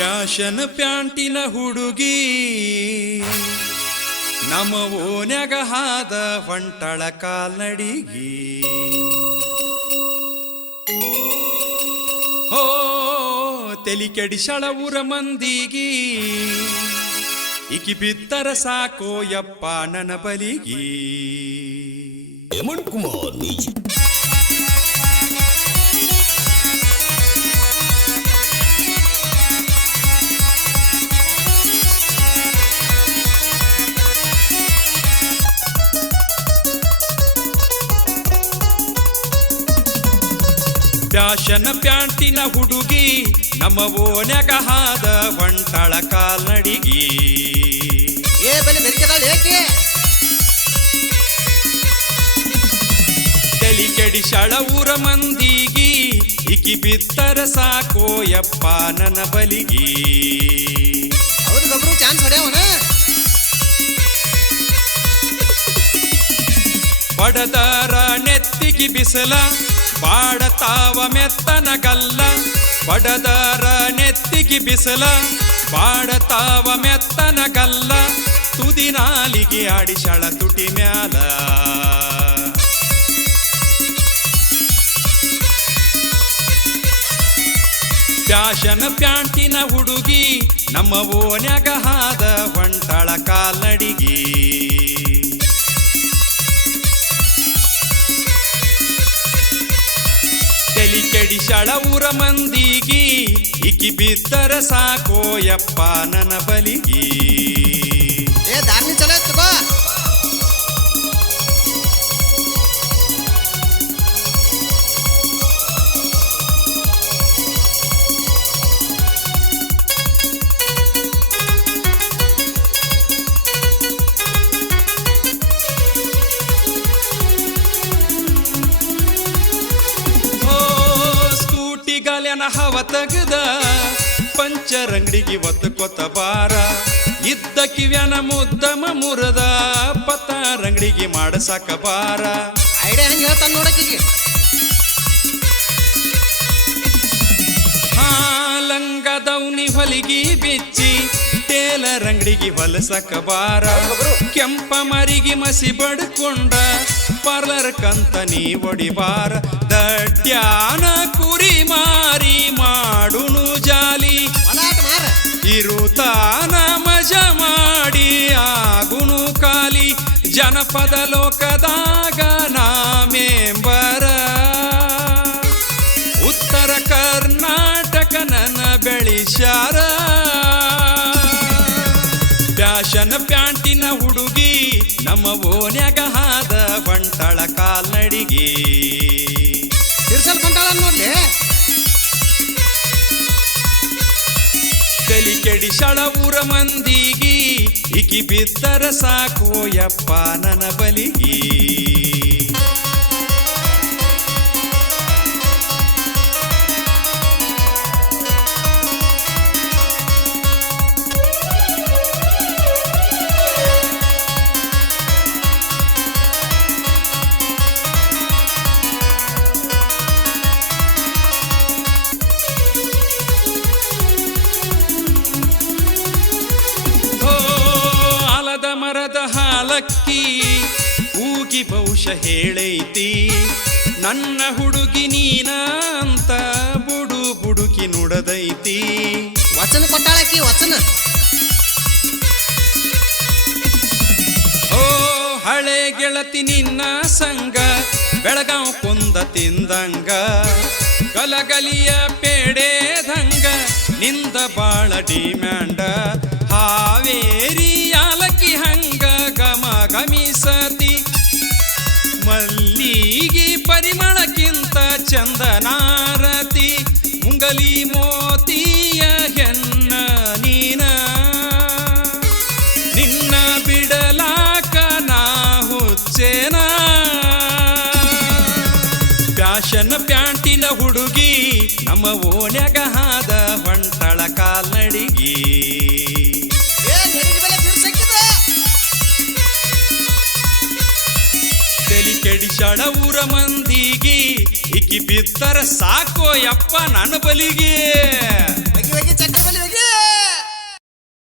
Fashion ಪ್ಯಾಂಟಿನ ಹುಡುಗಿ ನಮ್ಮ ಓನ್ಯಾಗ ಹಾದ ಹೊಂಟಳ ಕಾಲ್ನಡಿಗಿ. ಹೋ ತೆಲಿ ಕೆಡಿಸಳ ಊರ ಮಂದಿಗಿ, ಇಕಿ ಬಿತ್ತರ ಸಾಕೋ ಯಪ್ಪ ನನ್ನ ಬಲಿಗಿ. ಹೇಮಂತ್ ಕುಮಾರ್ ಮ್ಯೂಸಿಕ್. ಫ್ಯಾಷನ್ ಪ್ಯಾಂಟಿನ ಹುಡುಗಿ ನಮ್ಮ ಓನ್ಯಾಗ ಹಾದ ಹೊಂಟಳ ಕಾಲ್ನಡಿಗಿ. ತಲಿ ಕೆಡಿಸಳ ಊರ ಮಂದಿಗಿ, ಇಕಿ ಬಿತ್ತರ ಸಾಕೋ ಯಪ್ಪ ನನ್ನ ಬಲಿಗಿ. ಬಡದರ ನೆತ್ತಿಗಿ ಬಿಸಲ ಬಾಡತಾವ ಮೆತ್ತನಗಲ್ಲ. ಬಡದರ ನೆತ್ತಿಗಿ ಬಿಸಲ ಬಾಡತಾವ ಮೆತ್ತನಗಲ್ಲ. ತುದಿ ನಾಲಿಗೆ ಆಡಿಸಳ ತುಟಿ ಮ್ಯಾಲ. ಫ್ಯಾಷನ್ ಪ್ಯಾಂಟಿನ ಹುಡುಗಿ ನಮ್ಮ ಓನ್ಯಾಗ ಹಾದ ಹೊಂಟಳ ಕಾಲ್ನಡಿಗಿ. ತಲಿ ಕೆಡಿಸಳ ಊರ ಮಂದಿಗಿ, ಇಕಿ ಬಿದ್ದರ ಸಾಕೋ ಯಪ್ಪ ನನ್ನ ಬಲಿಗಿ. ಚಲೋ ತಗೋ. ಹವ ತಗದ ಪಂಚರ್ ಅಂಗಡಿಗೆ ಒತ್ತು ಕೊತ್ತ ಬಾರ. ಇದ್ದ ಕಿವ್ಯಾನ ಮುದ್ದಮ ಮುರದ ಪತ್ತಾರ ಅಂಗಡಿಗೆ ಮಾಡಸಾಕ ಬಾರ. ಐಡಿಯಾ ಹೆಂಗ್ ಹೇಳ್ತಾನ ನೋಡಕ್ಕೆ. ಲಂಗದೌನಿ ಹೊಲಿಗಿ ಬಿಚ್ಚಿ ಟೇಲರ್ ಅಂಗಡಿಗೆ ಹೊಲಸಕ ಬಾರ. ಕೆಂಪ ಮರಿಗೆ ಮಸಿ ಬಡ್ಕೊಂಡ ಪಾರ್ಲರ್ ಕಂತ ನೀ ಒಡಿಬಾರ. ದಡ್ಯಾನ ಕುರಿ ಮಾರಿ ಮಾಡುನು ಜಾಲಿ, ಇರುತ್ತಾನ ಮಜ ಮಾಡಿ ಆಗುನು ಕಾಲಿ. ಜನಪದ ಲೋಕದಾಗ ನಾ ಮೆಂಬರ, ಉತ್ತರ ಕರ್ನಾಟಕ ನನ್ನ ಬೆಳಿಸ್ಯಾರ. ಫ್ಯಾಷನ್ ಪ್ಯಾಂಟಿನ ಹುಡುಗಿ ನಮ್ಮ ಓನ್ಯಾಗ ಹಾದ ಹೊಂಟಳ ಕಾಲ್ನಡಿಗಿ. ನೋಡ್ಲಿ ತಲಿ ಕೆಡಿಸಳ ಊರ ಮಂದಿಗಿ, ಇಕಿ ಬಿದ್ದರ ಸಾಕೋ ಯಪ್ಪ ನನ್ನ ಬಲಿಗಿ. ಮರದ ಹಾಲಕ್ಕಿ ಊಗಿ ಬಹುಶ ಹೇಳೈತಿ, ನನ್ನ ಹುಡುಗಿ ನೀನ ಅಂತ ಬುಡು ಬುಡುಕಿ ನುಡದೈತಿ. ವಚನ ಕೊಟ್ಟಾಳಕ್ಕಿ ವಚನ. ಓ ಹಳೆ ಗೆಳತಿ ನಿನ್ನ ಸಂಗ ಬೆಳಗಾವ್ ಕೊಂದ ತಿಂದಂಗ. ಗಲಗಲಿಯ ಪೇಡೆದಂಗ ನಿಂದ ಬಾಳ ಡಿಮ್ಯಾಂಡ. ಹಾವೇರಿ ಯಾಲಕ್ಕಿ ಹಂಗ ಗಮ ಗಮಿಸತಿ. ಮಲ್ಲಿಗೆ ಪರಿಮಳಕ್ಕಿಂತ ಚಂದನಾರತಿ. ಮುಂಗಲಿ ಮೋತಿಯ ಹೆನ್ನ ನೀನ, ನಿನ್ನ ಬಿಡಲಾಕ ನಾ ಹುಚ್ಚೇನ. ಫ್ಯಾಷನ್ ಪ್ಯಾಂಟಿನ ಹುಡುಗಿ ನಮ್ಮ ಓನ್ಯಾಗ ಹಾದ ಹೊಂಟಳ ಕಾಲ್ನಡಿಗಿ. ತಲಿ ಕೆಡಿಸಳ ಊರ ಮಂದಿಗಿ, ಇಕಿ ಬಿತ್ತರ ಸಾಕೋ ಯಪ್ಪ ನನ್ನ ಬಲಿಗೆ.